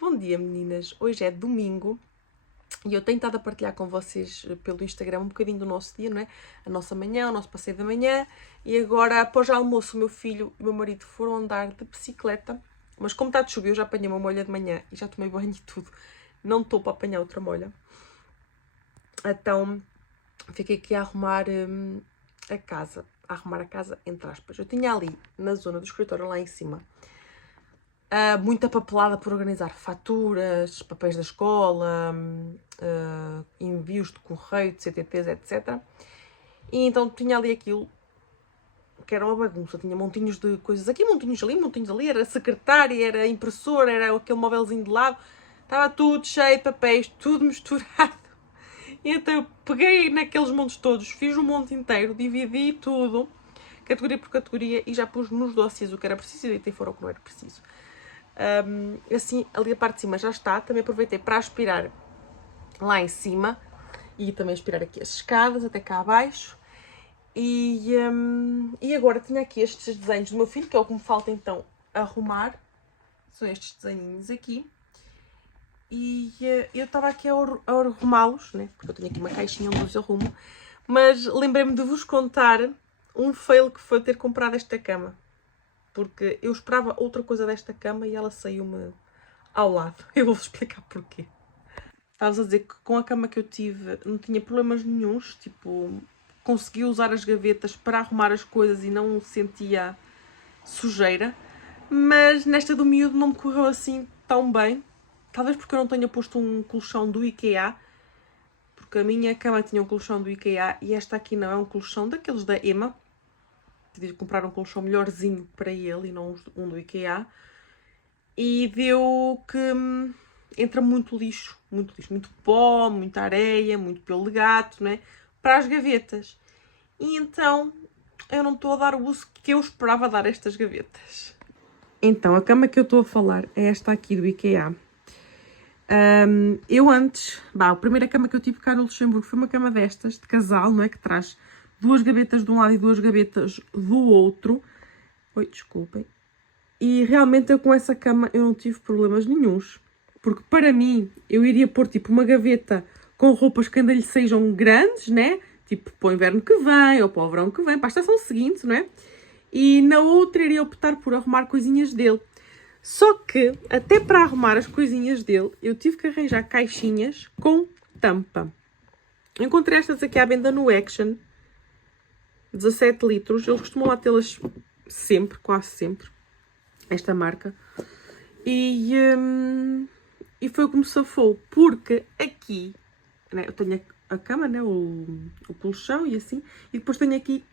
Bom dia, meninas. Hoje é domingo e eu tenho estado a partilhar com vocês pelo Instagram um bocadinho do nosso dia, não é? A nossa manhã, o nosso passeio da manhã. E agora, após o almoço, o meu filho e o meu marido foram andar de bicicleta. Mas como está de chuva, eu já apanhei uma molha de manhã e já tomei banho e tudo. Não estou para apanhar outra molha. Então, fiquei aqui a arrumar a casa. A arrumar a casa, entre aspas. Eu tinha ali, na zona do escritório, lá em cima, muita papelada por organizar, faturas, papéis da escola, envios de correio, de CTTs, etc. E então tinha ali aquilo que era uma bagunça, tinha montinhos de coisas aqui, montinhos ali, era secretária, era impressora, era aquele móvelzinho de lado, estava tudo cheio de papéis, tudo misturado. E então eu peguei naqueles montes todos, fiz um monte inteiro, dividi tudo, categoria por categoria, e já pus nos dossiês o que era preciso e deitei fora o que não era preciso. Assim, ali a parte de cima já está. Também aproveitei para aspirar lá em cima e também aspirar aqui as escadas até cá abaixo. E agora tinha aqui estes desenhos do meu filho, que é o que me falta então arrumar. São estes desenhinhos aqui. E eu estava aqui a arrumá-los, né? Porque eu tenho aqui uma caixinha onde os arrumo. Mas lembrei-me de vos contar um fail que foi ter comprado esta cama. Porque eu esperava outra coisa desta cama e ela saiu-me ao lado. Eu vou-vos explicar porquê. Estavas a dizer que com a cama que eu tive não tinha problemas nenhuns, tipo, consegui usar as gavetas para arrumar as coisas e não sentia sujeira, mas nesta do miúdo não me correu assim tão bem. Talvez porque eu não tenha posto um colchão do IKEA, porque a minha cama tinha um colchão do IKEA e esta aqui não, é um colchão daqueles da EMA. Decidi comprar um colchão melhorzinho para ele e não um do IKEA. E deu que entra muito lixo, muito pó, muita areia, muito pelo de gato, né? Para as gavetas. E então eu não estou a dar o uso que eu esperava dar a estas gavetas. Então, a cama que eu estou a falar é esta aqui do IKEA. Eu antes, a primeira cama que eu tive cá no Luxemburgo foi uma cama destas, de casal, não é? Que traz duas gavetas de um lado e duas gavetas do outro. Oi, desculpem. E realmente eu com essa cama eu não tive problemas nenhuns. Porque para mim eu iria pôr tipo uma gaveta com roupas que ainda lhe sejam grandes, né? Tipo para o inverno que vem ou para o verão que vem, para a estação seguinte, não é? E na outra iria optar por arrumar coisinhas dele. Só que até para arrumar as coisinhas dele eu tive que arranjar caixinhas com tampa. Encontrei estas aqui à venda no Action. 17 litros. Eles costumam lá tê-las sempre, quase sempre. Esta marca. E foi o que me safou, porque aqui, né, eu tenho a cama, né, o colchão e assim, e depois tenho aqui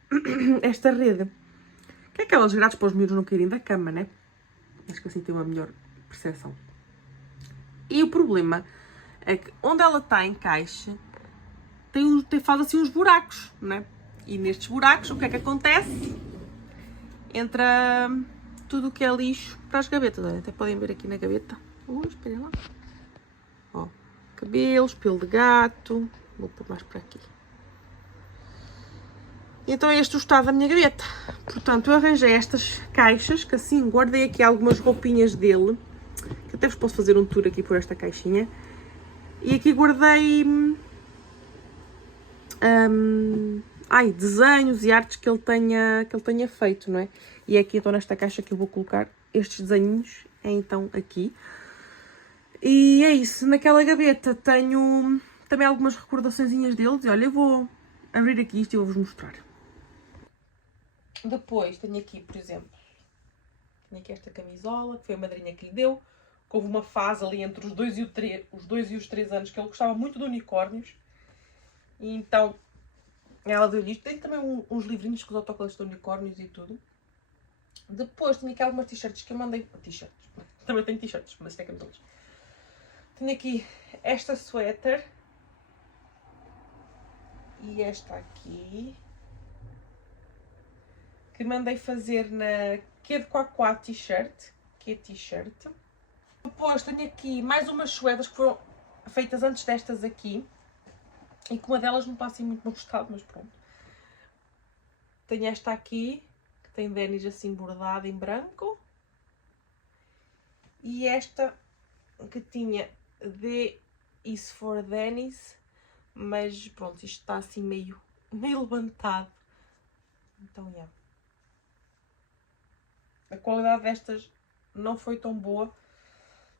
esta rede, que é aquelas grades para os miúdos não caírem da cama, né? Acho que assim tem uma melhor percepção. E o problema é que onde ela está em caixa, faz assim uns buracos, né? E nestes buracos, o que é que acontece? Entra tudo o que é lixo para as gavetas. Olha, até podem ver aqui na gaveta. Esperem lá. Ó, cabelos, pelo de gato. Vou pôr mais para aqui. Então é este o estado da minha gaveta. Portanto, eu arranjei estas caixas, que assim guardei aqui algumas roupinhas dele. Que até vos posso fazer um tour aqui por esta caixinha. E aqui guardei desenhos e artes que ele tenha feito, não é? E é aqui então nesta caixa que eu vou colocar estes desenhos, é então aqui. E é isso, naquela gaveta tenho também algumas recordaçõezinhas deles. E olha, eu vou abrir aqui isto e vou-vos mostrar. Depois tenho aqui, por exemplo, tenho aqui esta camisola, que foi a madrinha que lhe deu. Houve uma fase ali entre os 2 e os 3 anos que ele gostava muito de unicórnios. E então ela deu-lhe isto. Tem também uns livrinhos com os autocolantes de unicórnios e tudo. Depois tenho aqui algumas t-shirts que eu mandei. T-shirts. Também tenho t-shirts, mas tem camisolas. Tenho aqui esta suéter. E esta aqui. Que mandei fazer na Kid Quaquá t-shirt. Que é t-shirt. Depois tenho aqui mais umas suedas que foram feitas antes destas aqui. E que uma delas não está assim muito bom estado, mas pronto. Tenho esta aqui, que tem denis assim bordado em branco. E esta que tinha D is for Dennis, mas pronto, isto está assim meio levantado. Então, yeah. A qualidade destas não foi tão boa,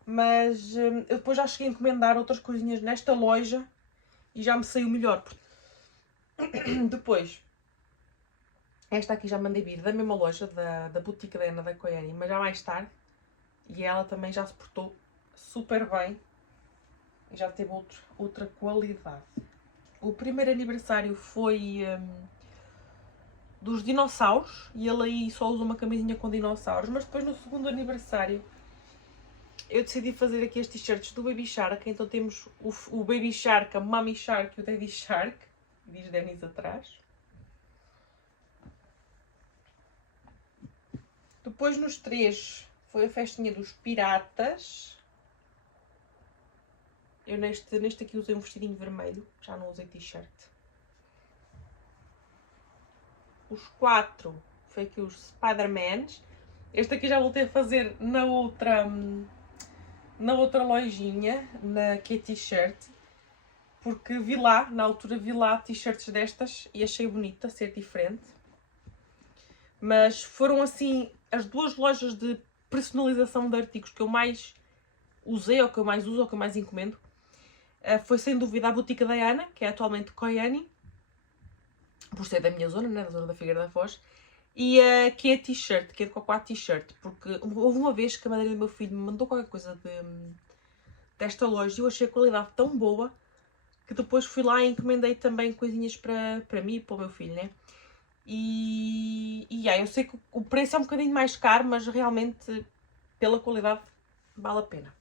mas eu depois já cheguei a encomendar outras coisinhas nesta loja e já me saiu melhor. Depois, esta aqui já mandei vir da mesma loja, da boutique da Ana da Koyani, mas já mais tarde. E ela também já se portou super bem e já teve outra qualidade. O primeiro aniversário foi dos dinossauros e ele aí só usa uma camisinha com dinossauros, mas depois no segundo aniversário eu decidi fazer aqui as t-shirts do Baby Shark. Então temos o Baby Shark, a Mommy Shark e o Daddy Shark, diz Dennis atrás. Depois nos 3 foi a festinha dos piratas. Eu neste aqui usei um vestidinho vermelho, já não usei t-shirt. Os 4 foi aqui os Spider-Mans. Este aqui já voltei a fazer na outra lojinha, na que é t-shirt. Porque vi lá, na altura vi lá t-shirts destas e achei bonita ser diferente. Mas foram assim as 2 lojas de personalização de artigos que eu mais usei, ou que eu mais uso, ou que eu mais encomendo. Foi sem dúvida a Boutique da Ana, que é atualmente Koyani, por ser da minha zona, né, da zona da Figueira da Foz, e que é a t-shirt, que é de Cocó t-shirt, porque houve uma vez que a madrinha do meu filho me mandou qualquer coisa desta loja e eu achei a qualidade tão boa que depois fui lá e encomendei também coisinhas para mim e para o meu filho, né? E eu sei que o preço é um bocadinho mais caro, mas realmente pela qualidade vale a pena.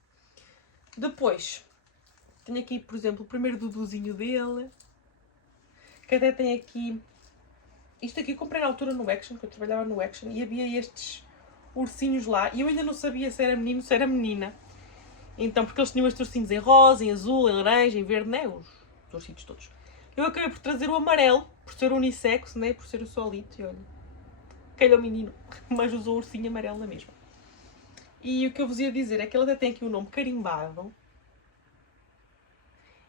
Depois, tenho aqui, por exemplo, o primeiro Duduzinho dele, que até tem aqui... Isto aqui eu comprei na altura no Action, que eu trabalhava no Action, e havia estes ursinhos lá, e eu ainda não sabia se era menino ou se era menina. Então, porque eles tinham estes ursinhos em rosa, em azul, em laranja, em verde, né? Os ursinhos todos. Eu acabei por trazer o amarelo, por ser unissex, né? Por ser o solito, e olha, calhou menino, mas usou o ursinho amarelo na mesma. E o que eu vos ia dizer é que ele até tem aqui o nome carimbado.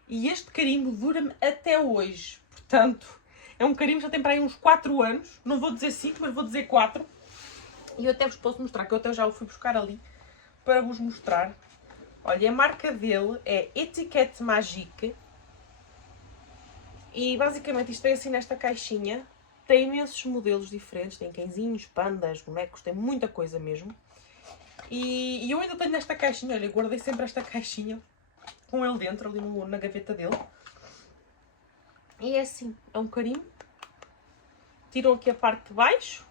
E este carimbo dura-me até hoje. Portanto, é um carimbo que já tem para aí uns 4 anos. Não vou dizer 5, mas vou dizer 4. E eu até vos posso mostrar, que eu até já o fui buscar ali para vos mostrar. Olha, a marca dele é Etiquette Magique. E basicamente isto vem assim nesta caixinha. Tem imensos modelos diferentes. Tem cãezinhos, pandas, bonecos, tem muita coisa mesmo. E eu ainda tenho nesta caixinha, olha, guardei sempre esta caixinha com ele dentro, ali na gaveta dele. E é assim, é um carimbo. Tiram aqui a parte de baixo.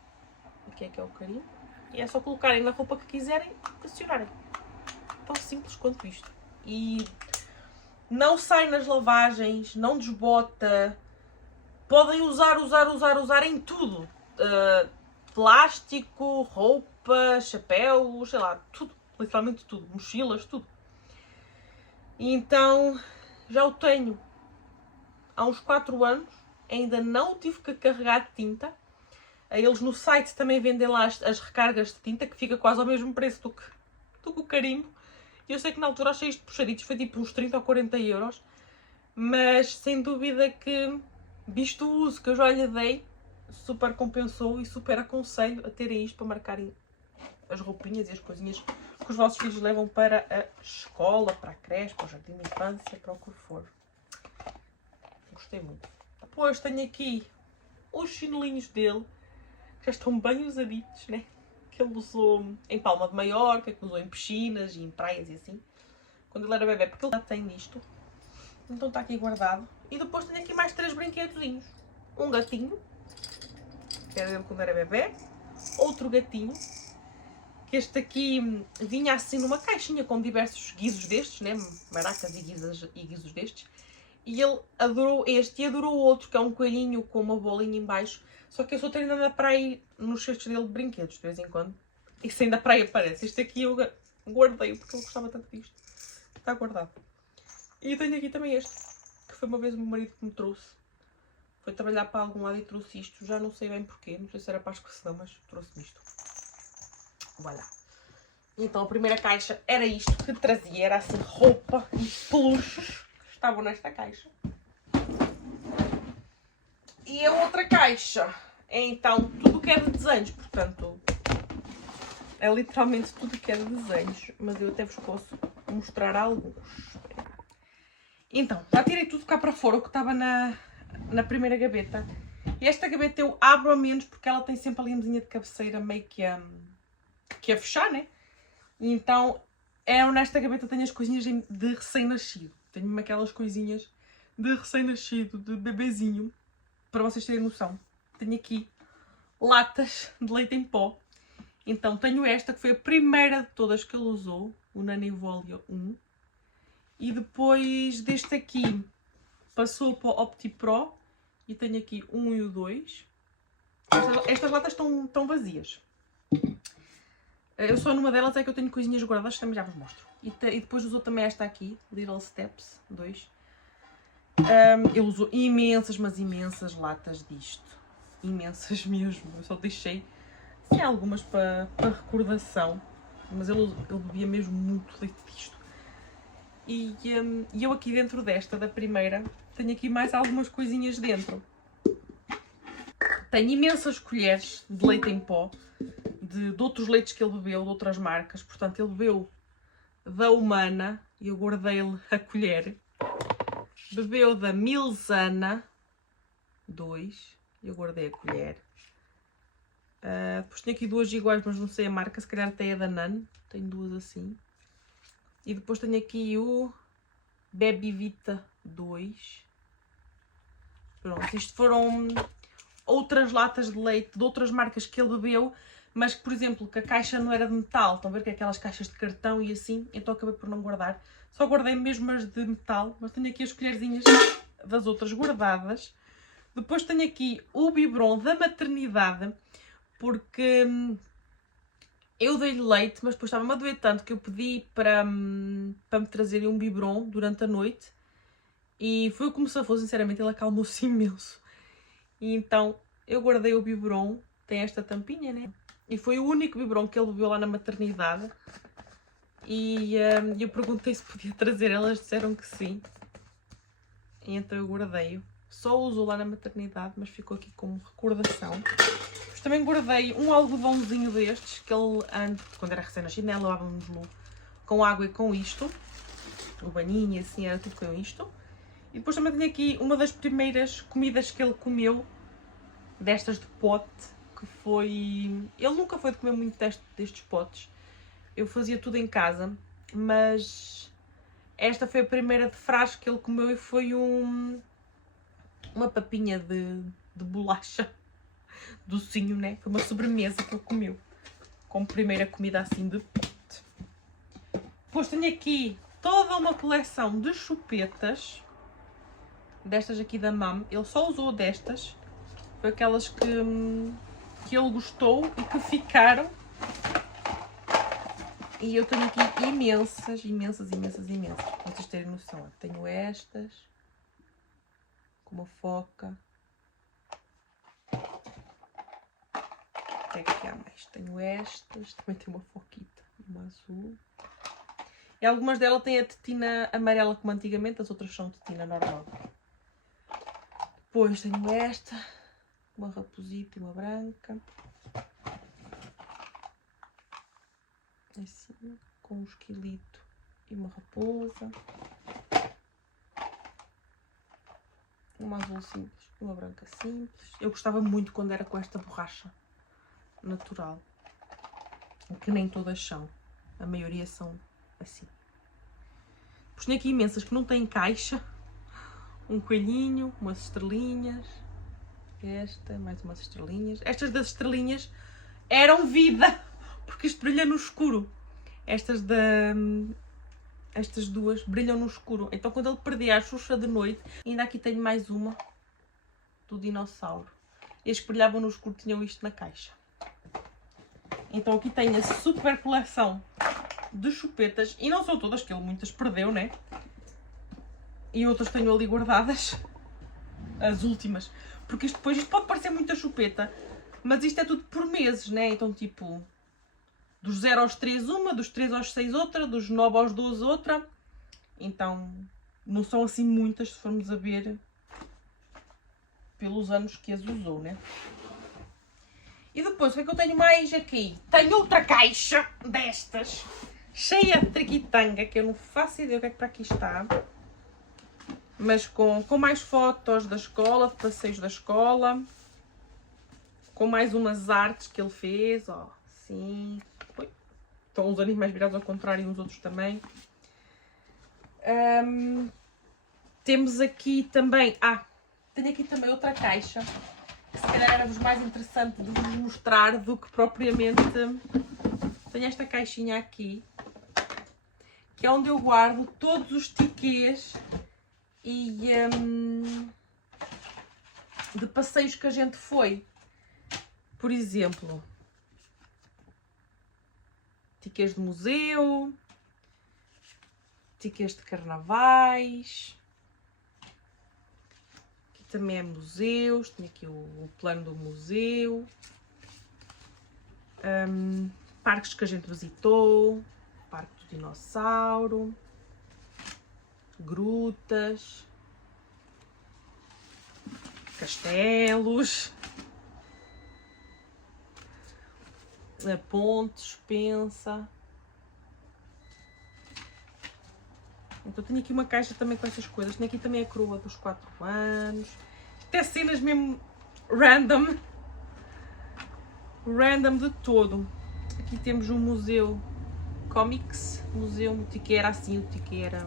Aqui é que é o carimbo. E é só colocarem na roupa que quiserem e acionarem. Tão simples quanto isto. E não sai nas lavagens, não desbota. Podem usar em tudo. Plástico, roupa, chapéu, sei lá, tudo. Literalmente tudo. Mochilas, tudo. E então, já o tenho há uns 4 anos. Ainda não tive que carregar de tinta. Eles no site também vendem lá as recargas de tinta, que fica quase ao mesmo preço do que o carimbo. E eu sei que na altura achei isto puxaditos, foi tipo uns 30 ou 40 euros. Mas sem dúvida que, visto o uso que eu já lhe dei, super compensou e super aconselho a terem isto para marcarem as roupinhas e as coisinhas que os vossos filhos levam para a escola, para a creche, para o jardim de infância, para o que for. Gostei muito. Depois tenho aqui os chinelinhos dele, que já estão bem usaditos, né? Que ele usou em Palma de Maiorca, que usou em piscinas e em praias e assim. Quando ele era bebê, porque ele já tem nisto. Então está aqui guardado. E depois tenho aqui mais 3 brinquedozinhos. Um gatinho, que era dele quando era bebê. Outro gatinho, que este aqui vinha assim numa caixinha com diversos guizos destes, né? Maracas e guizos destes. E ele adorou este e adorou o outro, que é um coelhinho com uma bolinha em baixo. Só que eu só tenho ainda para aí nos cestos dele de brinquedos, de vez em quando. Isso ainda para aí aparece. Este aqui eu guardei, porque eu gostava tanto disto. Está guardado. E tenho aqui também este, que foi uma vez o meu marido que me trouxe. Foi trabalhar para algum lado e trouxe isto. Já não sei bem porquê, não sei se era para a excursão, mas trouxe-me isto. Voilà. Então a primeira caixa era isto que trazia, era assim roupa e peluches que estavam nesta caixa. E a outra caixa é então tudo que é de desenhos, portanto é literalmente tudo que é de desenhos, mas eu até vos posso mostrar alguns. Então, já tirei tudo cá para fora, o que estava na primeira gaveta. E esta gaveta eu abro a menos porque ela tem sempre ali a mesinha de cabeceira meio que a fechar, né? E então, nesta gaveta tenho as coisinhas de recém-nascido. Tenho mesmo aquelas coisinhas de recém-nascido, de bebezinho, para vocês terem noção. Tenho aqui latas de leite em pó. Então tenho esta, que foi a primeira de todas que ele usou, o Nanivolia 1. E depois deste aqui passou para o OptiPro e tenho aqui o 1 e o 2. Estas latas estão vazias. Eu só numa delas é que eu tenho coisinhas guardadas, também já vos mostro. E depois usou também esta aqui, Little Steps 2. Eu uso imensas, mas imensas latas disto. Imensas mesmo. Eu só deixei assim, algumas para recordação. Mas ele bebia mesmo muito leite disto. E eu aqui dentro desta, da primeira, tenho aqui mais algumas coisinhas dentro. Tenho imensas colheres de leite em pó, de outros leites que ele bebeu, de outras marcas. Portanto, ele bebeu da Humana, e eu guardei-lhe a colher. Bebeu da Milzana 2, eu guardei a colher. Depois tenho aqui duas iguais, mas não sei a marca, se calhar até é da Nan. Tenho duas assim. E depois tenho aqui o Baby Vita 2. Pronto, isto foram outras latas de leite de outras marcas que ele bebeu, mas que, por exemplo, que a caixa não era de metal. Estão a ver que é aquelas caixas de cartão e assim, então acabei por não guardar. Só guardei mesmo as de metal, mas tenho aqui as colherzinhas das outras guardadas. Depois tenho aqui o biberon da maternidade, porque eu dei-lhe leite, mas depois estava-me a doer tanto que eu pedi para me trazerem um biberon durante a noite. E foi como se fosse, sinceramente, ele acalmou-se imenso. E então eu guardei o biberon, tem esta tampinha, né? E foi o único biberon que ele bebeu lá na maternidade. E eu perguntei se podia trazer, elas disseram que sim. E então eu guardei-o. Só o uso lá na maternidade, mas ficou aqui como recordação. Depois também guardei um algodãozinho destes, que ele antes, quando era recém-nascido, né, lavávamos-lo com água e com isto. O banhinho assim, era tudo com isto. E depois também tenho aqui uma das primeiras comidas que ele comeu, destas de pote, que foi... Ele nunca foi de comer muito destes potes. Eu fazia tudo em casa, mas esta foi a primeira de frasco que ele comeu e foi uma papinha de bolacha, docinho, né? Foi uma sobremesa que ele comeu, como primeira comida assim de pote. Depois tenho aqui toda uma coleção de chupetas, destas aqui da Mam. Ele só usou destas, foi aquelas que ele gostou e que ficaram. E eu tenho aqui imensas, imensas, imensas, imensas, para vocês terem noção. Tenho estas, com uma foca. O que é que há mais? Tenho estas, também tem uma foquita, uma azul. E algumas delas têm a tetina amarela como antigamente, as outras são tetina normal. Depois tenho esta, uma raposita e uma branca. Assim, com um esquilito e uma raposa. Uma azul simples e uma branca simples. Eu gostava muito quando era com esta borracha natural. Que nem todas são. A maioria são assim. Depois tenho aqui imensas que não têm caixa. Um coelhinho, umas estrelinhas. Esta, mais umas estrelinhas. Estas das estrelinhas eram vida, porque isto brilha no escuro. Estas duas brilham no escuro. Então quando ele perdia a Xuxa de noite, ainda aqui tenho mais uma do dinossauro. Eles que brilhavam no escuro tinham isto na caixa. Então aqui tenho a super coleção de chupetas. E não são todas, que ele muitas perdeu, né? E outras tenho ali guardadas. As últimas. Porque isto pode parecer muita chupeta, mas isto é tudo por meses, né? Então tipo, dos 0 aos 3 uma, dos 3 aos 6 outra, dos 9 aos 12 outra. Então, não são assim muitas, se formos a ver pelos anos que as usou, né? E depois, o que é que eu tenho mais aqui? Tenho outra caixa destas, cheia de triquitanga, que eu não faço ideia o que é que para aqui está. Mas com mais fotos da escola, de passeios da escola. Com mais umas artes que ele fez, ó, sim. Ui, estão os animais virados ao contrário e os outros também. Temos aqui também, tenho aqui também outra caixa, que se calhar era-vos mais interessante de vos mostrar do que propriamente. Tenho esta caixinha aqui, que é onde eu guardo todos os tickets e de passeios que a gente foi. Por exemplo, tickets de museu, tickets de carnavais, aqui também é museus, tenho aqui o plano do museu, parques que a gente visitou, Parque do Dinossauro, grutas, castelos, a ponte suspensa. Então tenho aqui uma caixa também com essas coisas. Tenho aqui também a coroa dos 4 anos. Isto é cenas mesmo random. Random de todo. Aqui temos um museu Comics. Museu, o ticket era assim, o ticket era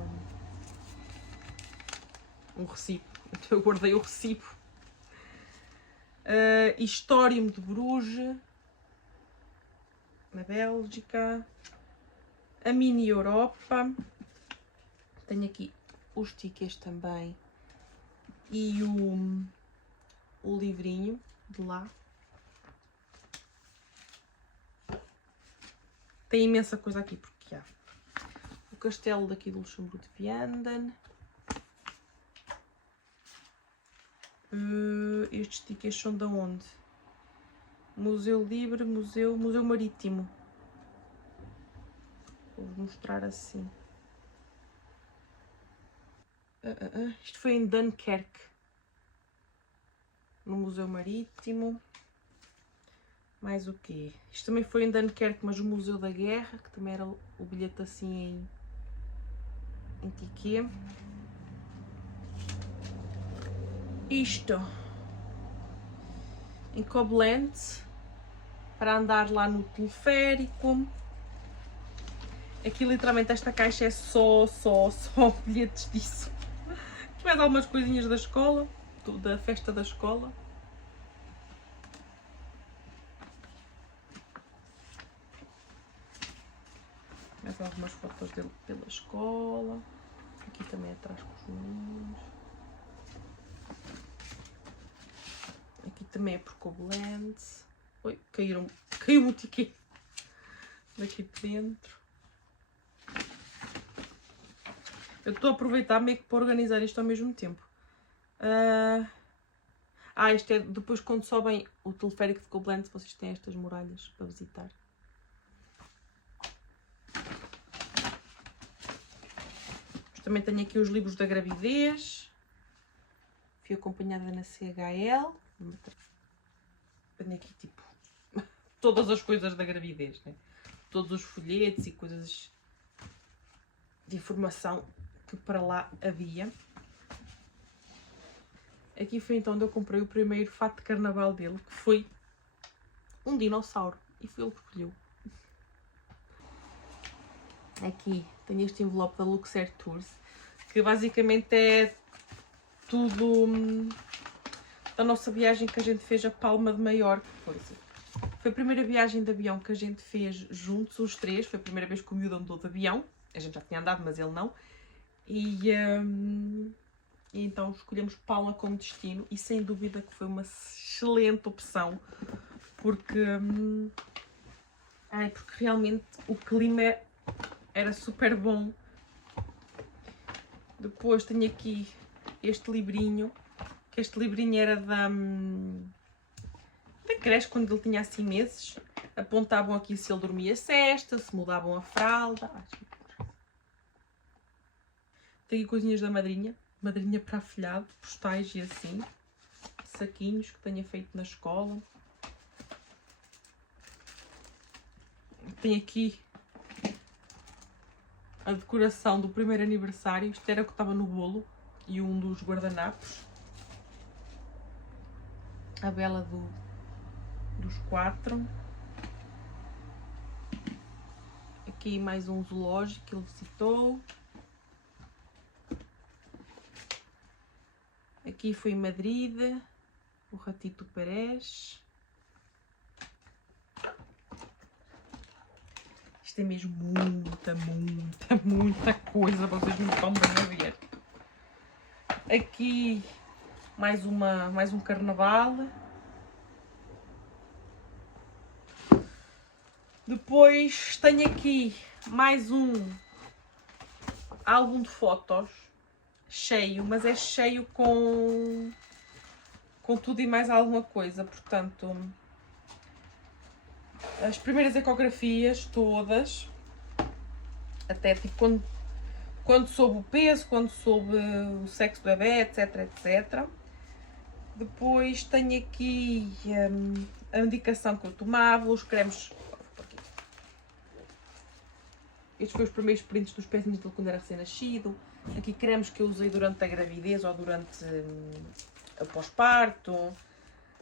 um recibo. Então eu guardei o recibo. Histórium de Bruges. Na Bélgica. A Mini Europa. Tenho aqui os tickets também e o livrinho de lá. Tem imensa coisa aqui porque há o castelo daqui do Luxemburgo de Vianden. Estes tickets são de onde? Museu Livre, Museu Marítimo. Vou mostrar assim. Isto foi em Dunkerque, no Museu Marítimo. Mais o quê? Isto também foi em Dunkerque, mas o Museu da Guerra, que também era o bilhete assim em ticket. Isto em Koblenz, para andar lá no teleférico. Aqui literalmente esta caixa é só bilhetes disso. Mais algumas coisinhas da escola, da festa da escola. Mais algumas fotos dele pela escola. Aqui também atrás com os meninos. Aqui também é por Koblenz. Oi, caiu o ticket daqui de dentro. Eu estou a aproveitar meio que para organizar isto ao mesmo tempo. Isto é depois quando sobem o teleférico de Koblenz, vocês têm estas muralhas para visitar. Também tenho aqui os livros da gravidez. Fui acompanhada na CHL. Tenho aqui tipo todas as coisas da gravidez, né? Todos os folhetos e coisas de informação que para lá havia. Aqui foi então onde eu comprei o primeiro fato de carnaval dele, que foi um dinossauro. E foi ele que escolheu. Aqui tenho este envelope da Luxair Tours, que basicamente é tudo da nossa viagem que a gente fez a Palma de Maiorca. Foi a primeira viagem de avião que a gente fez juntos, os três. Foi a primeira vez que o miúdo andou de avião. A gente já tinha andado, mas ele não. E então escolhemos Palma como destino e sem dúvida que foi uma excelente opção, porque realmente o clima era super bom. Depois tenho aqui este livrinho, que este livrinho era Na creche, quando ele tinha assim meses, apontavam aqui se ele dormia cesta, se mudavam a fralda. Tem aqui coisinhas da madrinha. Madrinha para afilhado, postais e assim. Saquinhos que tenha feito na escola. Tem aqui a decoração do primeiro aniversário. Isto era o que estava no bolo. E um dos guardanapos. A vela dos 4. Aqui mais um zoológico que ele visitou. Aqui foi em Madrid. O Ratito Pérez. Isto é mesmo muita coisa. Vocês não estão bem a ver. Aqui mais um carnaval. Depois tenho aqui mais um álbum de fotos cheio, mas é cheio com tudo e mais alguma coisa. Portanto, as primeiras ecografias todas, até tipo quando soube o peso, quando soube o sexo do bebê, etc, etc. Depois tenho aqui a medicação que eu tomava, os cremes. Estes foram os primeiros prints dos pezinhos dele quando era recém-nascido. Aqui cremes que eu usei durante a gravidez ou durante o pós-parto.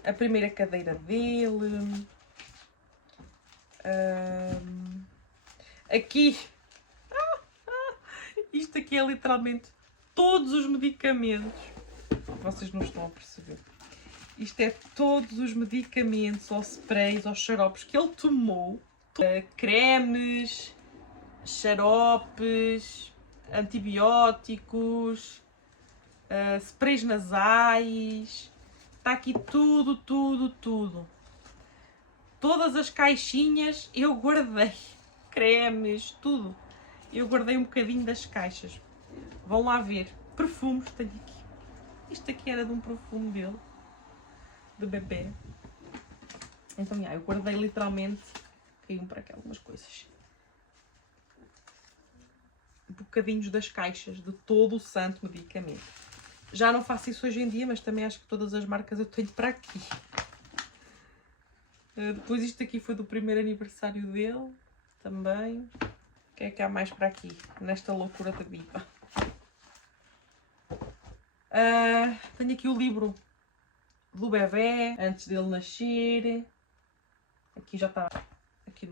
A primeira cadeira dele. Aqui. Isto aqui é literalmente todos os medicamentos. Vocês não estão a perceber. Isto é todos os medicamentos, ou sprays, ou xaropes que ele tomou. Cremes, xaropes, antibióticos, sprays nasais. Está aqui tudo. Todas as caixinhas eu guardei. Cremes, tudo. Eu guardei um bocadinho das caixas. Vão lá ver. Perfumes tenho aqui. Isto aqui era de um perfume dele. De bebê. Então, eu guardei literalmente. Caiu para aqui algumas coisas. Bocadinhos das caixas de todo o santo medicamento. Já não faço isso hoje em dia, mas também acho que todas as marcas eu tenho para aqui. Depois isto aqui foi do primeiro aniversário dele. Também. O que é que há mais para aqui? Nesta loucura da bipa. Tenho aqui o livro do bebê, antes dele nascer. Aqui já está aqui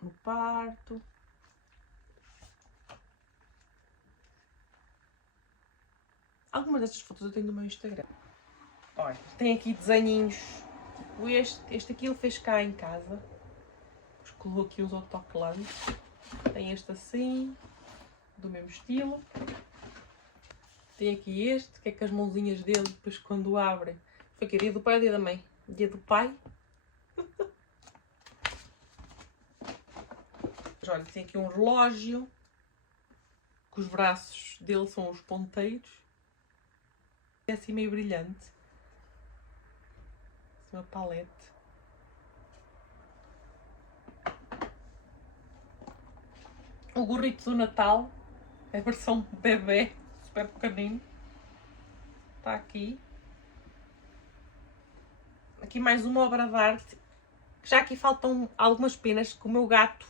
no parto. Algumas destas fotos eu tenho no meu Instagram. Olha, tem aqui desenhinhos. Este aqui ele fez cá em casa. Colou aqui os autocolantes. Tem este assim, do mesmo estilo. Tem aqui este, que é com as mãozinhas dele, depois quando abrem. Foi aqui, dia do pai ou dia da mãe? Dia do pai. Olha, tem aqui um relógio. Que os braços dele são os ponteiros. É assim meio brilhante. Uma palete. O gorrito do Natal. É a versão bebê. Super pequenino. Está aqui. Aqui mais uma obra de arte. Já aqui faltam algumas penas com o meu gato.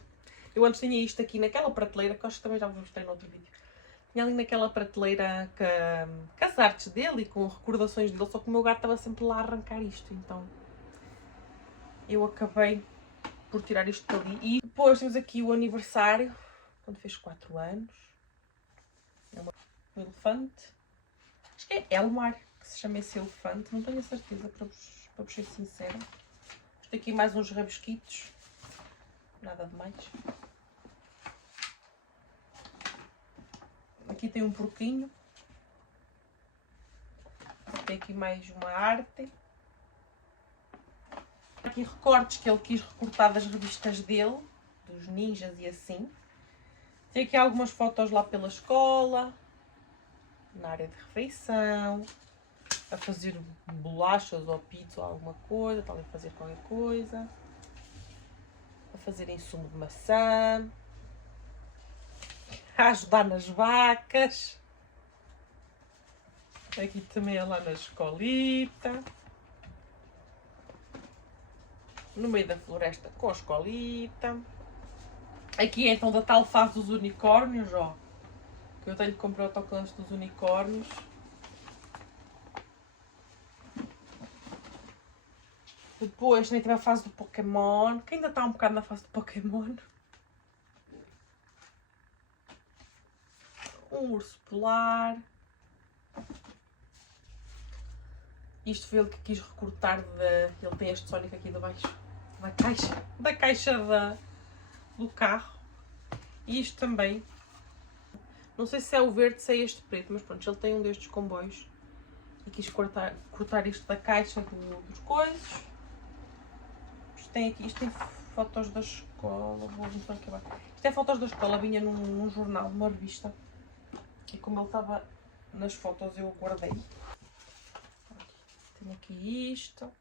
Eu antes tinha isto aqui naquela prateleira, que acho que também já vos mostrei no outro vídeo. Tinha ali naquela prateleira com as artes dele e com recordações dele, só que o meu gato estava sempre lá a arrancar isto, então eu acabei por tirar isto dali. E depois temos aqui o aniversário, quando fez 4 anos. É um elefante. Acho que é Elmar que se chama esse elefante, não tenho a certeza, para vos ser sincera. Isto aqui mais uns rabisquitos, nada de mais. Aqui tem um porquinho. Tem aqui mais uma arte. Aqui recortes que ele quis recortar das revistas dele, dos ninjas e assim. Tem aqui algumas fotos lá pela escola, na área de refeição. a fazer bolachas ou pizza ou alguma coisa, está ali a fazer qualquer coisa. A fazer insumo de maçã. A ajudar nas vacas. Aqui também é lá na escolita. No meio da floresta com a escolita. Aqui é então da tal fase dos unicórnios, ó. Que eu tenho que comprar autocolantes dos unicórnios. Depois também teve a fase do Pokémon, que ainda está um bocado na fase do Pokémon. Um urso polar. Isto foi ele que quis recortar de... Ele tem este Sonic aqui de baixo. Da caixa do carro. E isto também. Não sei se é o verde, se é este preto, mas pronto, ele tem um destes comboios. E quis cortar isto da caixa dos coisos. Isto tem fotos da escola. Vou mostrar aqui abaixo. Isto é fotos da escola, vinha num jornal, numa revista. E como ele estava nas fotos, eu guardei. Tenho aqui isto.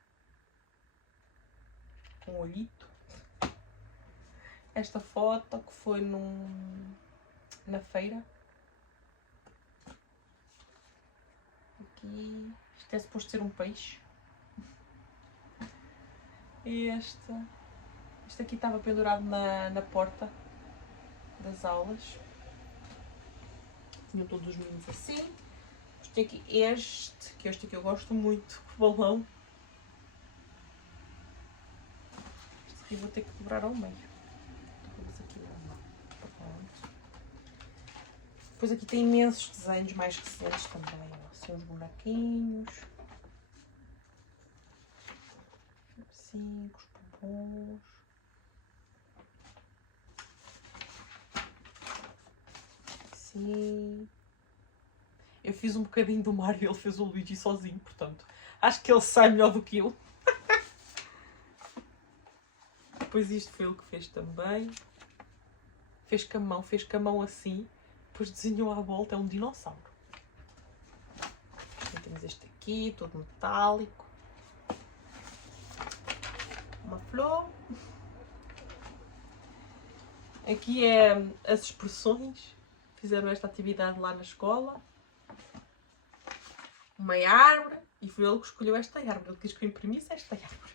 Um olhito. Esta foto que foi na feira. Aqui. Isto é suposto ser um peixe. E este aqui estava pendurado na porta das aulas. Tinham todos os meninos assim. Depois tem aqui este aqui eu gosto muito, o balão. Este aqui vou ter que dobrar ao meio. Depois aqui tem imensos desenhos mais recentes também. Assim, uns bonequinhos. Assim, com os pompons. Assim. Eu fiz um bocadinho do Mario e ele fez o Luigi sozinho, portanto. Acho que ele sai melhor do que eu. Depois isto foi ele que fez também. Fez com a mão assim. Depois desenhou à volta, é um dinossauro. Então, temos este aqui, todo metálico. Uma flor. Aqui é as expressões. Fizeram esta atividade lá na escola. Uma árvore. E foi ele que escolheu esta árvore. Ele quis que eu imprimisse esta árvore.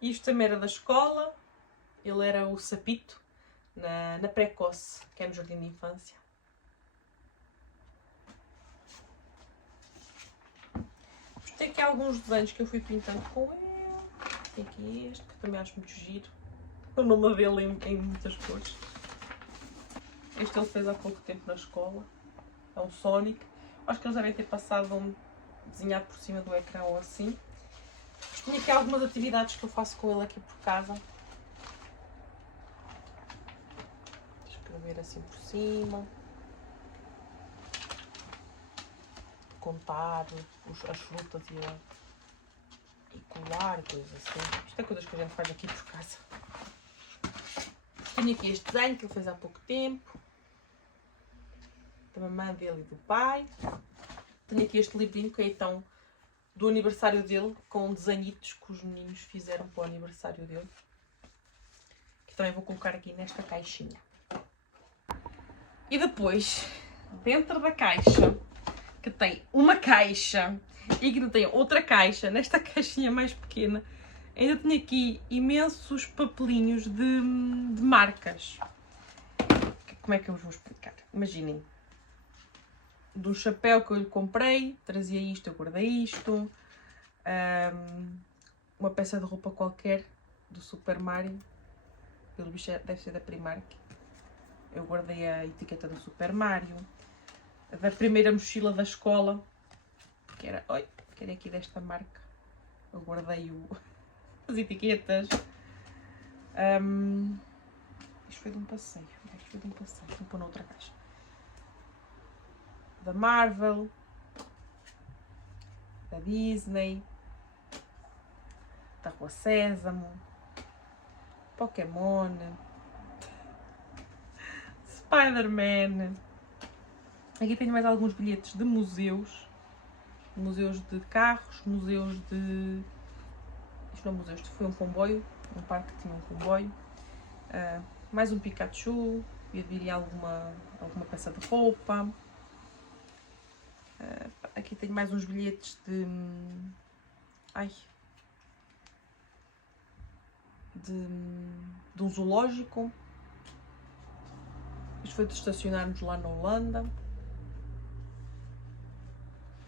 Isto também era da escola. Ele era o sapito. Na Precoce, que é no Jardim de Infância. Tem aqui alguns desenhos que eu fui pintando com ele. Tem aqui este, que também acho muito giro. O nome dele em muitas cores. Este ele fez há pouco tempo na escola. É um Sonic. Acho que eles devem ter passado desenhado por cima do ecrã ou assim. Tenho aqui algumas atividades que eu faço com ele aqui por casa. Ver assim por cima, contar as frutas e colar, coisas assim. Isto é coisas que a gente faz aqui por casa. Tenho aqui este desenho que ele fez há pouco tempo, da mamãe dele e do pai. Tenho aqui este livrinho que é então do aniversário dele, com desenhitos que os meninos fizeram para o aniversário dele, que também vou colocar aqui nesta caixinha. E depois, dentro da caixa, que tem uma caixa e que não tem outra caixa, nesta caixinha mais pequena, ainda tenho aqui imensos papelinhos de marcas. Como é que eu vos vou explicar? Imaginem, de um chapéu que eu lhe comprei, trazia isto, eu guardei isto. Uma peça de roupa qualquer do Super Mario, pelo bicho deve ser da Primark. Eu guardei a etiqueta do Super Mario, da primeira mochila da escola, que era aqui desta marca. Eu guardei as etiquetas. Isto foi de um passeio. Vou pôr noutra caixa. Da Marvel, da Disney, da Rua Sésamo, Pokémon, Spider-Man. Aqui tenho mais alguns bilhetes de museus. museus de carros, museus de... Isto não é museu, isto foi um comboio, um parque que tinha um comboio. Mais um Pikachu, e havia alguma peça de roupa. Aqui tenho mais uns bilhetes de... de um zoológico. Isto foi de estacionarmos lá na Holanda. O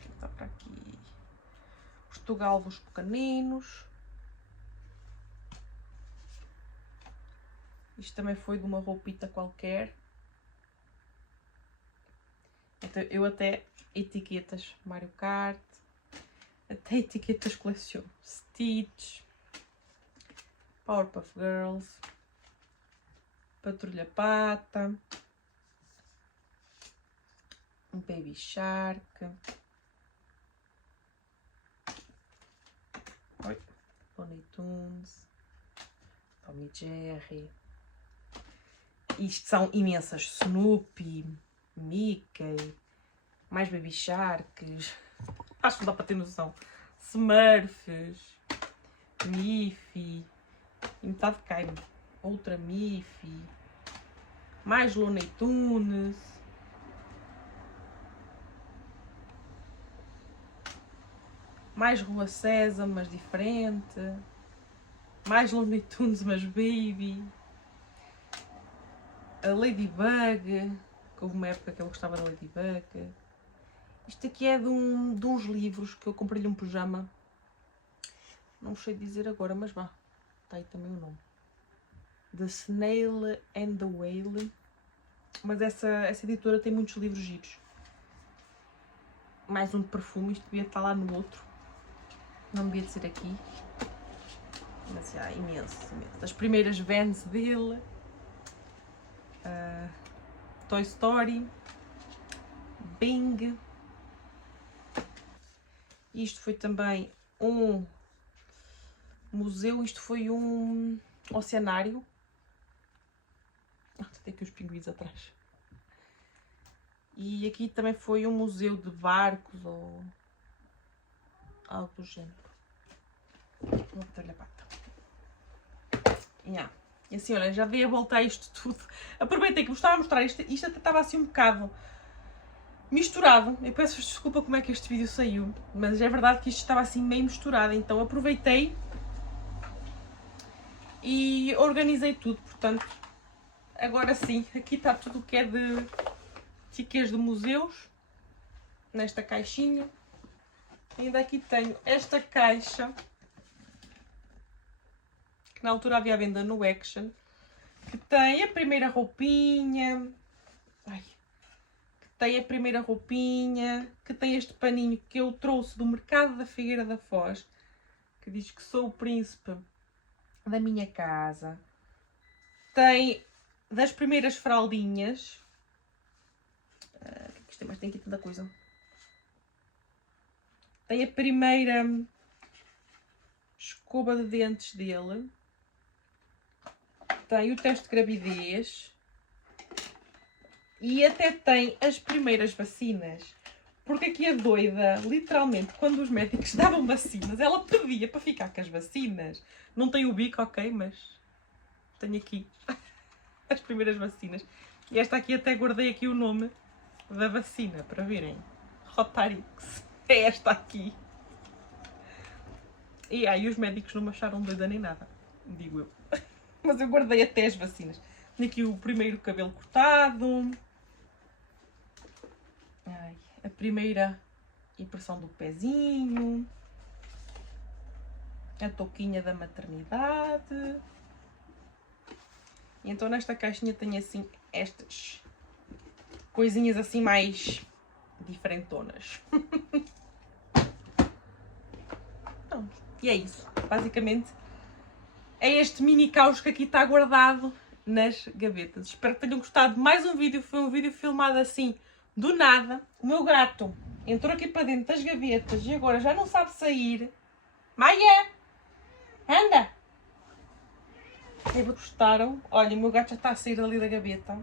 que está para aqui? Os togalvos pequeninos. Isto também foi de uma roupita qualquer. Então, eu até etiquetas Mario Kart, até etiquetas coleciono. Stitch, Powerpuff Girls, Patrulha Pata, um Baby Shark, Looney Tunes, Tom e Jerry. Isto são imensas. Snoopy, Mickey, mais Baby Sharks. Acho que não dá para ter noção. Smurfs, Miffy, e metade cai-me. Outra Miffy, mais Looney Tunes. Mais Rua Sésamo, mas diferente. Mais Looney Tunes, mas baby. A Ladybug, que houve uma época que eu gostava da Ladybug. Isto aqui é de uns livros que eu comprei-lhe um pijama. Não sei dizer agora, mas vá. Está aí também o nome. The Snail and the Whale. Mas essa editora tem muitos livros giros. Mais um de perfume. Isto devia estar lá no outro. Não devia de ser aqui. Mas já, imenso. As primeiras Vans dele. Toy Story. Bing. Isto foi também um museu. Isto foi um oceanário. Tem aqui os pinguins atrás. E aqui também foi um museu de barcos ou algo do género. Vou botar-lhe a pata. E assim, olha, já dei a volta a isto tudo. Aproveitei que vos estava a mostrar isto. Isto até estava assim um bocado misturado. Eu peço desculpa como é que este vídeo saiu. Mas é verdade que isto estava assim meio misturado. Então aproveitei e organizei tudo. Portanto, agora sim, aqui está tudo o que é de tickets de museus. Nesta caixinha. Ainda aqui tenho esta caixa. Que na altura havia à venda no Action. Que tem a primeira roupinha. Que tem a primeira roupinha. Que tem este paninho que eu trouxe do mercado da Figueira da Foz. Que diz que sou o príncipe da minha casa. Tem das primeiras fraldinhas. Mas tem aqui tanta coisa. Tem a primeira escova de dentes dele. Tem o teste de gravidez. E até tem as primeiras vacinas. Porque aqui a doida, literalmente, quando os médicos davam vacinas, ela pedia para ficar com as vacinas. Não tem o bico, ok, mas tenho aqui as primeiras vacinas. E esta aqui até guardei aqui o nome da vacina, para verem. Rotarix. É esta aqui. E aí os médicos não me acharam doida nem nada, digo eu. Mas eu guardei até as vacinas. Tenho aqui o primeiro cabelo cortado. A primeira impressão do pezinho. A touquinha da maternidade. E então nesta caixinha tenho assim estas coisinhas assim mais diferentonas. E é isso. Basicamente é este mini caos que aqui está guardado nas gavetas. Espero que tenham gostado de mais um vídeo. Foi um vídeo filmado assim, do nada. O meu gato entrou aqui para dentro das gavetas e agora já não sabe sair. Maia! Anda! E gostaram? Olha, o meu gato já está a sair ali da gaveta.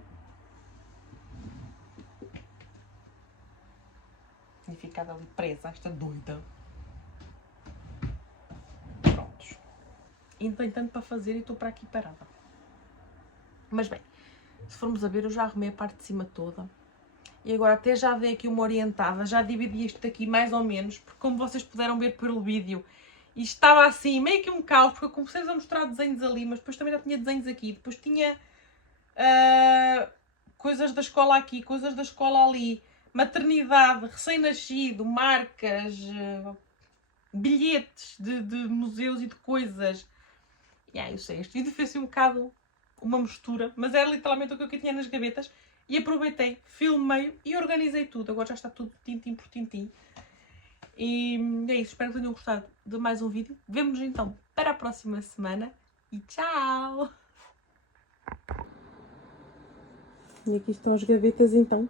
Tinha ficado ali presa, esta doida. Prontos. Ainda tenho tanto para fazer e estou para aqui parada. Mas bem, se formos a ver, eu já arrumei a parte de cima toda. E agora até já dei aqui uma orientada, já dividi isto aqui mais ou menos, porque como vocês puderam ver pelo vídeo, isto estava assim, meio que um caos, porque eu comecei a mostrar desenhos ali, mas depois também já tinha desenhos aqui, depois tinha coisas da escola aqui, coisas da escola ali, maternidade, recém-nascido, marcas, bilhetes de museus e de coisas. Eu sei, este vídeo fez-se um bocado uma mistura, mas era literalmente o que eu tinha nas gavetas. E aproveitei, filmei e organizei tudo. Agora já está tudo tintim por tintim. E é isso, espero que tenham gostado de mais um vídeo. Vemo-nos então para a próxima semana. E tchau! E aqui estão as gavetas então.